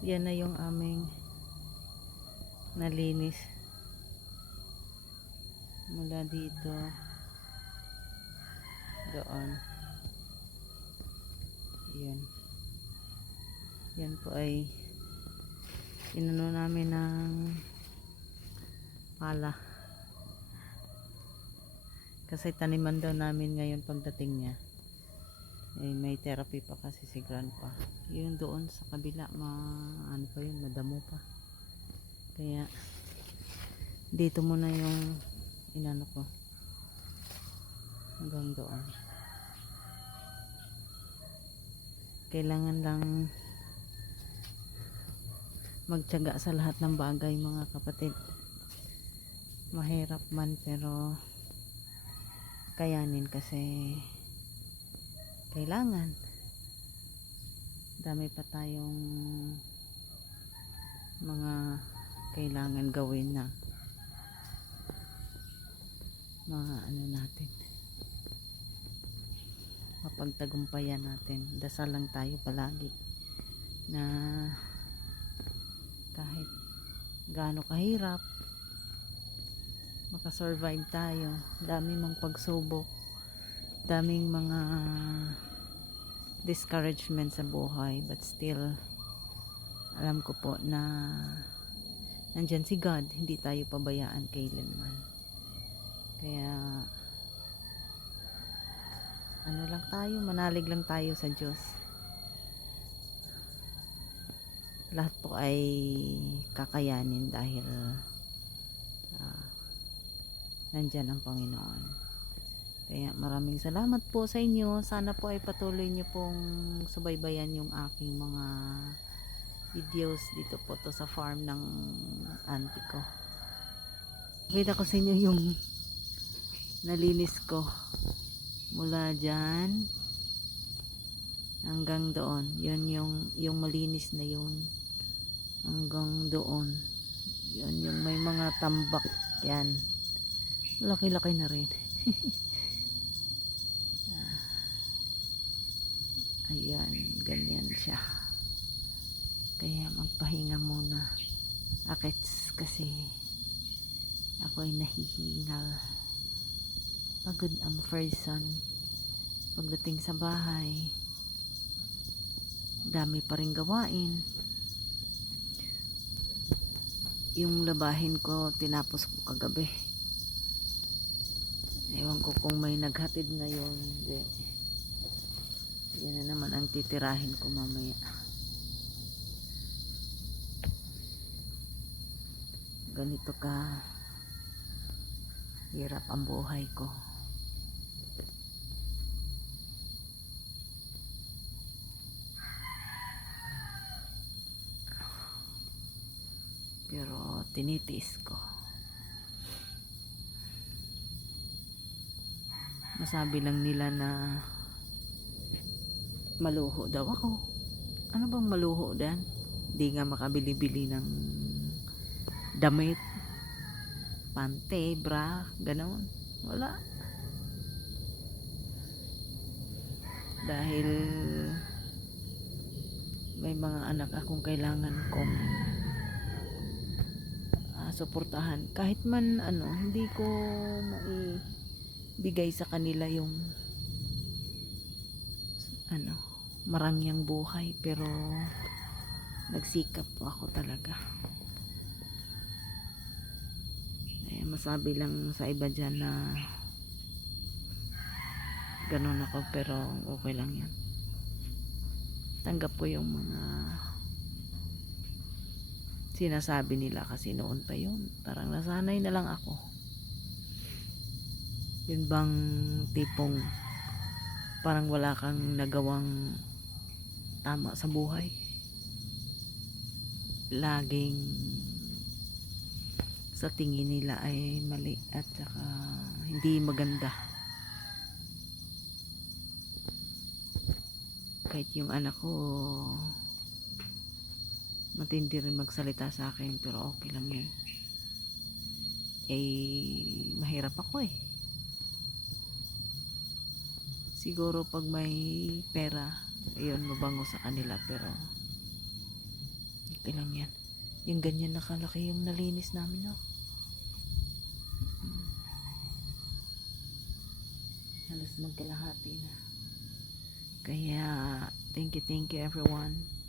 Yan na yung aming nalinis mula dito doon. Yan po ay inano namin ng pala kasi taniman daw namin ngayon pagdating niya. May therapy pa kasi si grandpa. Yung doon sa kabila ano pa yun, madamo pa. Kaya dito muna yung inano ko hanggang doon. Kailangan lang magtiyaga sa lahat ng bagay, mga kapatid. Mahirap man pero kayanin kasi kailangan. Dami pa tayong mga kailangan gawin na mga ano natin, mapagtagumpayan natin. Dasal lang tayo palagi na kahit gaano kahirap makasurvive tayo. Daming mga pagsubok, daming mga discouragement sa buhay, but still alam ko po na nandyan si God, hindi tayo pabayaan kailanman. Kaya ano lang tayo, manalig lang tayo sa Diyos. Lahat po ay kakayanin dahil nandyan ang Panginoon. Kaya maraming salamat po sa inyo. Sana po ay patuloy nyo pong subaybayan yung aking mga videos dito po to sa farm ng auntie ko. Kita ko sa inyo yung nalinis ko mula dyan hanggang doon. Yun yung malinis na yun hanggang doon. Yun yung may mga tambak yan. Laki-laki na rin. Ayan, ganyan siya. Kaya magpahinga muna. Akits kasi ako ay nahihingal. Pagod ang person. Pagdating sa bahay, dami pa rin gawain. Yung labahin ko, tinapos ko kagabi. Ewan ko kung may naghatid ngayon. Hindi. Yan na naman ang titirahin ko mamaya. Ganito ka hirap ang buhay ko. Pero tinitiis ko. Masabi lang nila na maluho daw ako. Ano bang maluho dan? Di nga makabili-bili ng damit, pante, bra, ganoon. Wala. Dahil may mga anak akong kailangan kong suportahan. Kahit man hindi ko maibigay sa kanila yung marangyang buhay, pero nagsikap po ako talaga. Masabi lang sa iba dyan na ganun ako, pero okay lang yan. Tanggap ko yung mga sinasabi nila kasi noon pa yun. Parang nasanay na lang ako. Yun bang tipong parang wala kang nagawang tama sa buhay, laging sa tingin nila ay mali at saka hindi maganda. Kahit yung anak ko matindi rin magsalita sa akin, pero okay lang yun. Mahirap ako siguro pag may pera, ayun, mabango sa kanila, pero kalahati lang yan. Yung ganyan na kalaki yung nalinis namin, no? Halos magkalahati na. Kaya, thank you everyone.